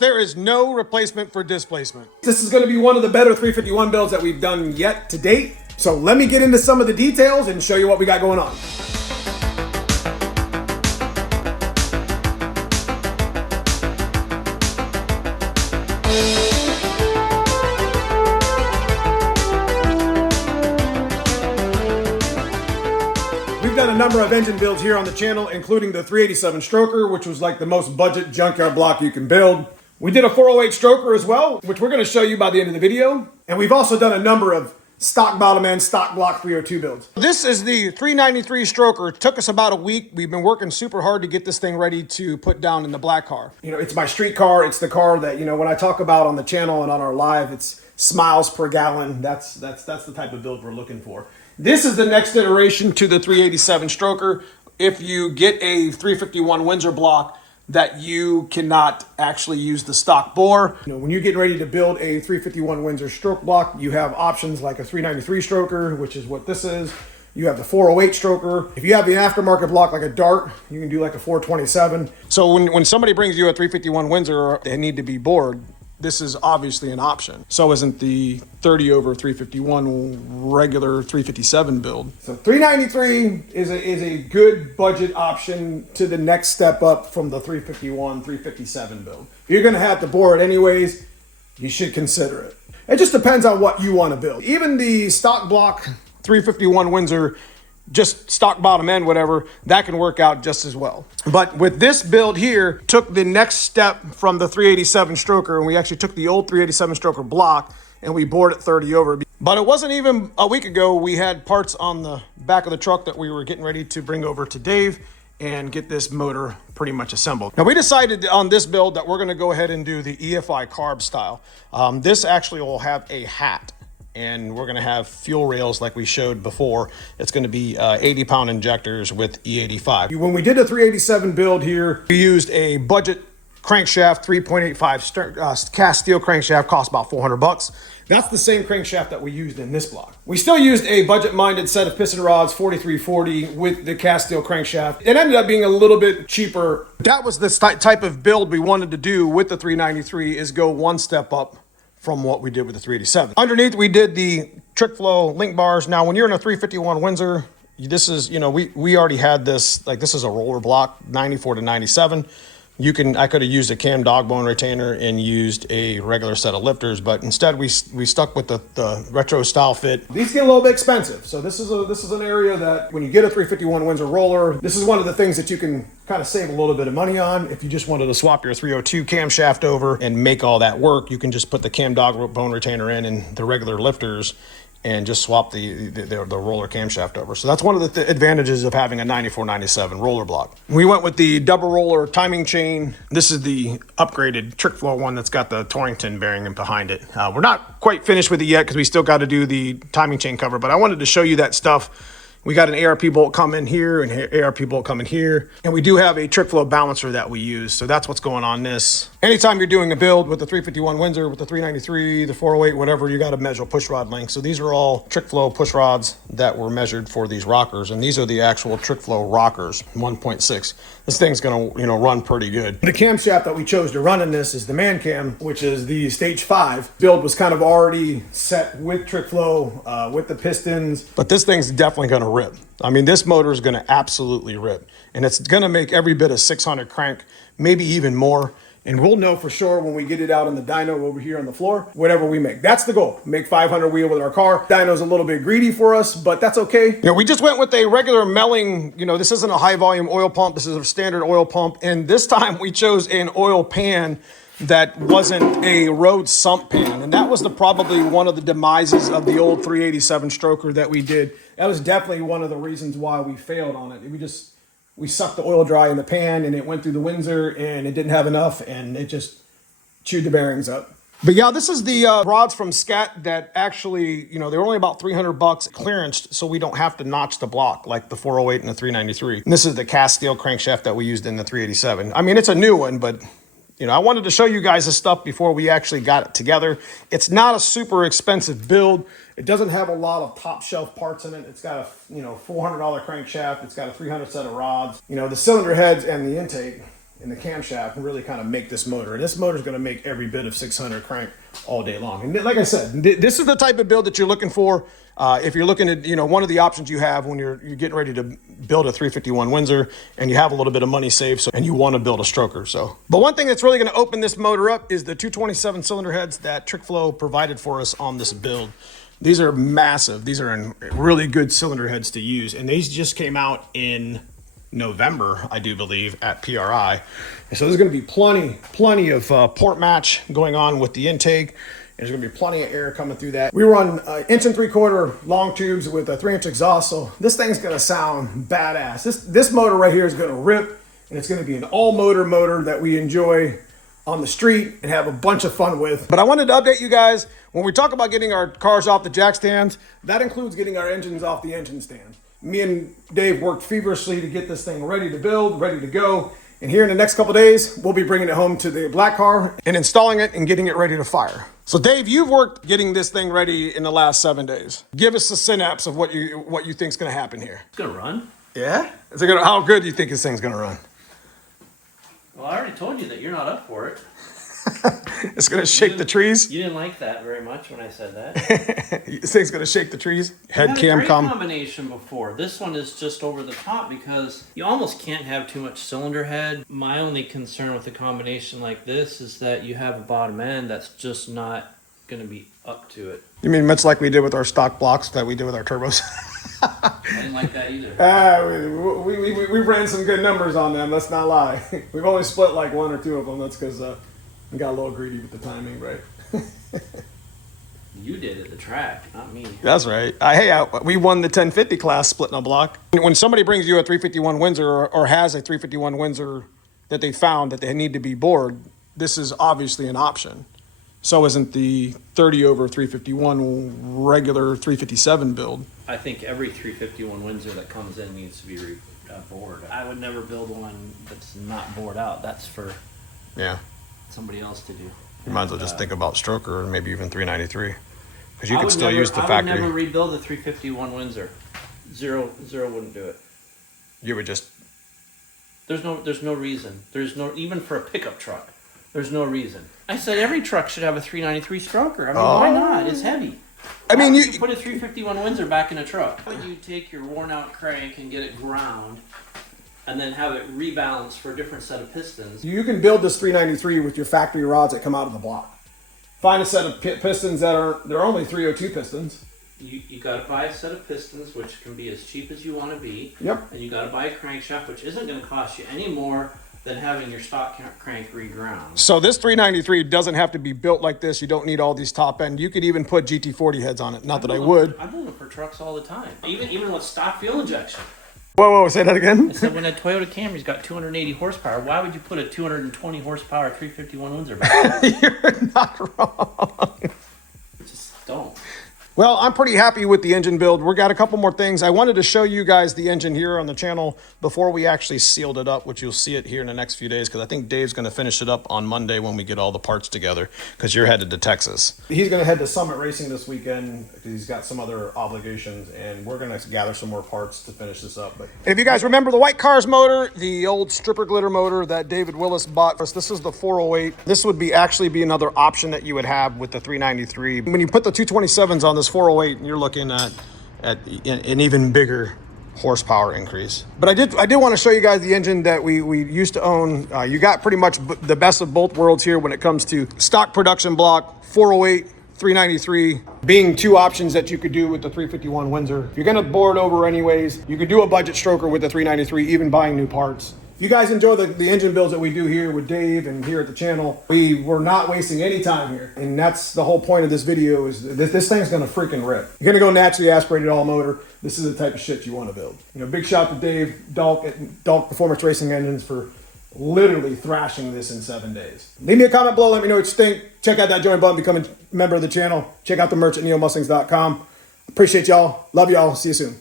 There is no replacement for displacement. This is going to be one of the better 351 builds that we've done yet to date. So let me get into some of the details and show you what we got going on. We've done a number of engine builds here on the channel, including the 387 stroker, which was like the most budget junkyard block you can build. We did a 408 stroker as well, which we're going to show you by the end of the video. And we've also done a number of stock bottom end, stock block 302 builds. This is the 393 stroker. It took us about a week. We've been working super hard to get this thing ready to put down in the black car. You know, it's my street car. It's the car that, you know, when I talk about on the channel and on our live, it's smiles per gallon. That's the type of build we're looking for. This is the next iteration to the 387 stroker. If you get a 351 Windsor block, that you cannot actually use the stock bore. You know, when you're getting ready to build a 351 Windsor stroke block, you have options like a 393 stroker, which is what this is. You have the 408 stroker. If you have the aftermarket block like a Dart, you can do like a 427. So when somebody brings you a 351 Windsor, they need to be bored. This is obviously an option. So isn't the 30 over 351 regular 357 build. So 393 is a good budget option to the next step up from the 351, 357 build. If you're gonna have to bore it anyways, you should consider it. It just depends on what you wanna build. Even the stock block 351 Windsor, just stock bottom end, whatever, that can work out just as well. But with this build here, took the next step from the 387 stroker, and we actually took the old 387 stroker block and we bored it 30 over. But it wasn't even a week ago, we had parts on the back of the truck that we were getting ready to bring over to Dave and get this motor pretty much assembled. Now we decided on this build that we're gonna go ahead and do the EFI carb style. This actually will have a hat, and we're gonna have fuel rails like we showed before. It's gonna be 80-pound injectors with E85. When we did a 387 build here, We used a budget crankshaft, 3.85 cast steel crankshaft, cost about 400 bucks. that's the same crankshaft that we used in this block. We still used a budget-minded set of piston rods, 4340, with the cast steel crankshaft. It ended up being a little bit cheaper. That was the type of build we wanted to do with the 393, is go one step up from what we did with the 387. Underneath, we did the trick flow link bars. Now, when you're in a 351 Windsor, this is, you know, we already had this, like this is a roller block, 94 to 97. I could have used a cam dog bone retainer and used a regular set of lifters, but instead we stuck with the retro style fit. These get a little bit expensive. So this is an area that when you get a 351 Windsor roller, this is one of the things that you can kind of save a little bit of money on. If you just wanted to swap your 302 camshaft over and make all that work, you can just put the cam dog bone retainer in and the regular lifters and just swap the roller camshaft over. So that's one of the advantages of having a 94-97 roller block. We went with the double roller timing chain. This is the upgraded trick flow one that's got the Torrington bearing behind it. We're not quite finished with it yet because we still got to do the timing chain cover, but I wanted to show you that stuff. We got an ARP bolt coming here and ARP bolt coming here. And we do have a trick flow balancer that we use. So that's what's going on this. Anytime you're doing a build with the 351 Windsor, with the 393, the 408, whatever, you got to measure push rod length. So these are all trick flow push rods that were measured for these rockers. And these are the actual trick flow rockers, 1.6. This thing's going to, you know, run pretty good. The camshaft that we chose to run in this is the Man Cam, which is the stage 5. Build was kind of already set with trick flow, with the pistons. But this thing's definitely going to rip. I mean, this motor is going to absolutely rip, and it's going to make every bit of 600 crank, maybe even more. And we'll know for sure when we get it out in the dyno over here on the floor, whatever we make. That's the goal, make 500 wheel with our car. Dyno's a little bit greedy for us, but that's okay. You know, we just went with a regular Melling, you know, this isn't a high volume oil pump. This is a standard oil pump. And this time we chose an oil pan that wasn't a road sump pan. And that was probably one of the demises of the old 387 stroker that we did. That was definitely one of the reasons why we failed on it. We sucked the oil dry in the pan and it went through the Windsor and it didn't have enough and it just chewed the bearings up. But yeah, this is the rods from Scat that actually, you know, they're only about 300 bucks clearanced, so we don't have to notch the block like the 408 and the 393. And this is the cast steel crankshaft that we used in the 387. I mean, it's a new one, but you know, I wanted to show you guys this stuff before we actually got it together. It's not a super expensive build. It doesn't have a lot of top shelf parts in it. It's got a, $400 crankshaft. It's got a 300 set of rods. You know, the cylinder heads and the intake and the camshaft really kind of make this motor. And this motor is going to make every bit of 600 crank all day long. And like I said, this is the type of build that you're looking for. If you're looking at, one of the options you have when you're getting ready to build a 351 Windsor and you have a little bit of money saved, and you want to build a stroker. So, but one thing that's really going to open this motor up is the 227 cylinder heads that TrickFlow provided for us on this build. These are massive. These are in really good cylinder heads to use, and these just came out in November, I do believe, at PRI. And so there's going to be plenty of port match going on with the intake. There's going to be plenty of air coming through that. We run 1 3/4 inch long tubes with a 3-inch exhaust, so this thing's going to sound badass. This motor right here is going to rip, and it's going to be an all-motor that we enjoy on the street and have a bunch of fun with. But I wanted to update you guys, when we talk about getting our cars off the jack stands, that includes getting our engines off the engine stand. Me and Dave worked feverishly to get this thing ready to build, ready to go. And here in the next couple of days, we'll be bringing it home to the black car and installing it and getting it ready to fire. So Dave, you've worked getting this thing ready in the last 7 days. Give us a synapse of what you think is going to happen here. It's gonna run. Yeah? How good do you think this thing's going to run? Well, I already told you that you're not up for it. It's going to shake the trees? You didn't like that very much when I said that. This thing's going to shake the trees? Head I had cam a great com. combination before. This one is just over the top because you almost can't have too much cylinder head. My only concern with a combination like this is that you have a bottom end that's just not going to be up to it. You mean much like we did with our stock blocks that we did with our turbos? I didn't like that either. We ran some good numbers on them, let's not lie. We've only split like 1 or 2 of them. That's because we got a little greedy with the timing, right? You did at the track, not me. That's right. We won the 1050 class splitting a block. When somebody brings you a 351 Windsor or has a 351 Windsor that they found that they need to be bored, this is obviously an option. So isn't the 30 over 351 regular 357 build. I think every 351 Windsor that comes in needs to be bored. I would never build one that's not bored out. That's for somebody else to do. You might as well just think about stroker and maybe even 393. Because you can still use the factory. I would never rebuild the 351 Windsor. Zero wouldn't do it. You would just... There's no reason. There's no, even for a pickup truck, there's no reason. I said every truck should have a 393 stroker. I mean, why not? It's heavy. I mean, you put a 351 Windsor back in a truck. You take your worn out crank and get it ground, and then have it rebalanced for a different set of pistons. You can build this 393 with your factory rods that come out of the block. Find a set of pistons they're only 302 pistons. You got to buy a set of pistons, which can be as cheap as you want to be. Yep. And you got to buy a crankshaft, which isn't going to cost you any more than having your stock crank reground. So this 393 doesn't have to be built like this. You don't need all these top end. You could even put GT40 heads on it. Not that I would. I build them for trucks all the time. Even with stock fuel injection. Whoa, say that again? I said when a Toyota Camry's got 280 horsepower, why would you put a 220 horsepower 351 Windsor back? You're not wrong. Just don't. Well, I'm pretty happy with the engine build. We got a couple more things. I wanted to show you guys the engine here on the channel before we actually sealed it up, which you'll see it here in the next few days, because I think Dave's going to finish it up on Monday when we get all the parts together, because you're headed to Texas. He's going to head to Summit Racing this weekend because he's got some other obligations, and we're going to gather some more parts to finish this up. But if you guys remember the White Cars motor, the old stripper glitter motor that David Willis bought us, this is the 408. This would actually be another option that you would have with the 393. When you put the 227s on this 408, you're looking at an even bigger horsepower increase. But I did want to show you guys the engine that we used to own. You got pretty much the best of both worlds here when it comes to stock production block, 408, 393, being two options that you could do with the 351 Windsor. If you're going to bore it over anyways, you could do a budget stroker with the 393, even buying new parts. If you guys enjoy the engine builds that we do here with Dave and here at the channel, we were not wasting any time here. And that's the whole point of this video, is this thing's gonna freaking rip. You're gonna go naturally aspirated all motor. This is the type of shit you wanna build. Big shout to Dave Dalk at Dalk Performance Racing Engines for literally thrashing this in 7 days. Leave me a comment below, let me know what you think. Check out that join button, become a member of the channel. Check out the merch at neomustangs.com. Appreciate y'all, love y'all, see you soon.